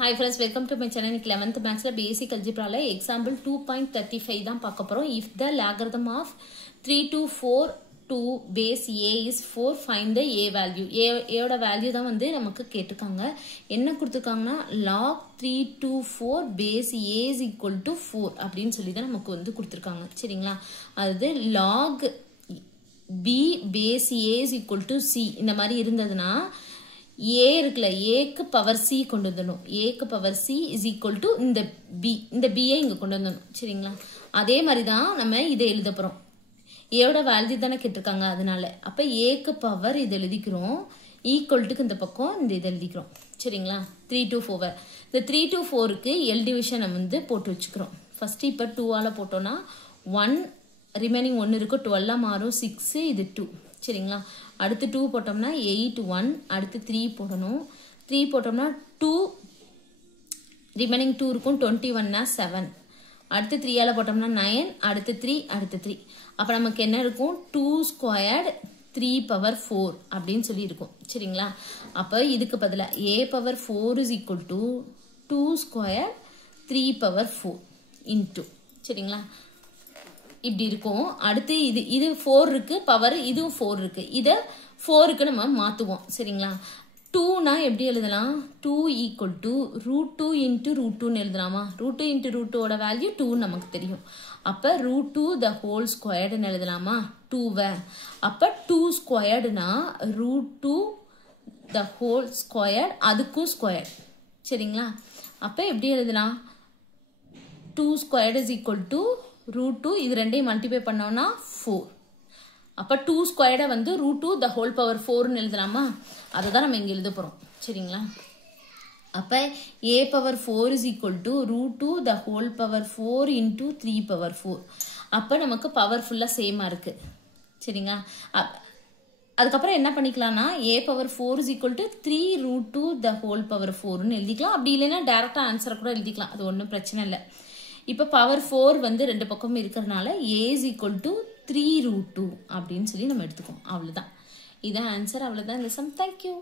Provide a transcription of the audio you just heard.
Hi friends, welcome to my channel. 11th Maths Basic Algebra example 2.35 தான் பார்க்க போறோம். If the logarithm of 324 to base a is 4, find the a value. a ஓட value தான் வந்து நமக்கு கேட்டிருக்காங்க. என்ன கொடுத்திருக்காங்கன்னா log 324 base a is equal to 4 அப்படினு சொல்லி தான் நமக்கு வந்து கொடுத்திருக்காங்க. சரிங்களா? அது log b base a is equal to c இந்த மாதிரி இருந்ததுனா a இருக்குல a க்கு பவர் c கொண்டு வரணும். a க்கு power c is equal to இந்த b ஐ இங்க கொண்டு வரணும். சரிங்களா? அதே மாதிரி தான் நம்ம இதை எழுத போறோம். a ஓட வேல்யூ தான கேட்டிருக்காங்க அதனால. அப்ப a க்கு பவர் இத எழுதிக்கிறோம். equal to இந்த பக்கம் இந்த இத எழுதிக்கிறோம். சரிங்களா? 3 to 4. இந்த 3 to 4 க்கு l டிவிஷன் நம்ம வந்து போட்டு வச்சுக்கிறோம். ஃபர்ஸ்ட் இப்ப 2 ஆல போட்டோம்னா 1 ரிமைனிங் 1 இருக்கு 12 ஆ மாறும் 6 இது 2. சரிங்களா? அடுத்து 2 போட்டோம்னா 8 1 அடுத்து 3 போடணும். 3 போட்டோம்னா 2 ரிமைனிங் 2 இருக்கும் 21 னா 7. அடுத்து 3 ஆல போட்டோம்னா 9 அடுத்து 3 அடுத்து 3. அப்ப நமக்கு என்ன இருக்கும் 2 ஸ்கொயர்ட் 3 பவர் 4 அப்படினு சொல்லி இருக்கும். சரிங்களா? அப்ப இதுக்கு பதிலா a power 4 is equal to 2 squared 3 power 4 into. சரிங்களா? இப்படி இருக்கும். அடுத்து இது 4 இருக்கு பவர் இதுவும் 4 இருக்கு. இத 4 க்கு நம்ம மாத்துவோம். சரிங்களா? 2 னா எப்படி எழுதலாம்? 2 equal to √2 into √2 ன்னு எழுதலாமா? √2 into √2 ஓட வேல்யூ 2 நமக்கு தெரியும். அப்ப √2 the whole squared ன்னு எழுதலாமா? 2 அப்ப 2 squared னா √2 the whole squared அதுக்கும் squared. சரிங்களா? அப்ப எப்படி எழுதலாம்? 2 squared is equal to √2 இது ரெண்டையும் மல்டிப்ளை பண்ணோம்னா 4. அப்ப 2 ஸ்கொயர்டை வந்து √2 the whole power 4 ன்னு எழுதலாமா? அதை தான் நம்ம இங்க எழுத போறோம். சரிங்களா? அப்ப a power 4 is equal to √2 the whole power 4 into 3 power 4. அப்ப நமக்கு பவர் ஃபுல்லா சேமா இருக்கு. சரிங்களா? அதுக்கப்புறம் என்ன பண்ணிக்கலாம்னா a power 4 is equal to 3 √2 the whole power 4 ன்னு எழுதிக்கலாம். அப்படி இல்லைன்னா டைரக்டா ஆன்சரை கூட எழுதிக்கலாம். அது ஒன்றும் பிரச்சனை இல்லை. இப்ப பவர் 4 வந்து ரெண்டு பக்கமும் இருக்கிறதுனால a is equal to 3 √2 அப்படின்னு சொல்லி நம்ம எடுத்துக்கோம். அவ்வளவுதான். இதான் ஆன்சர். அவ்வளவுதான் இந்த சம். Thank you.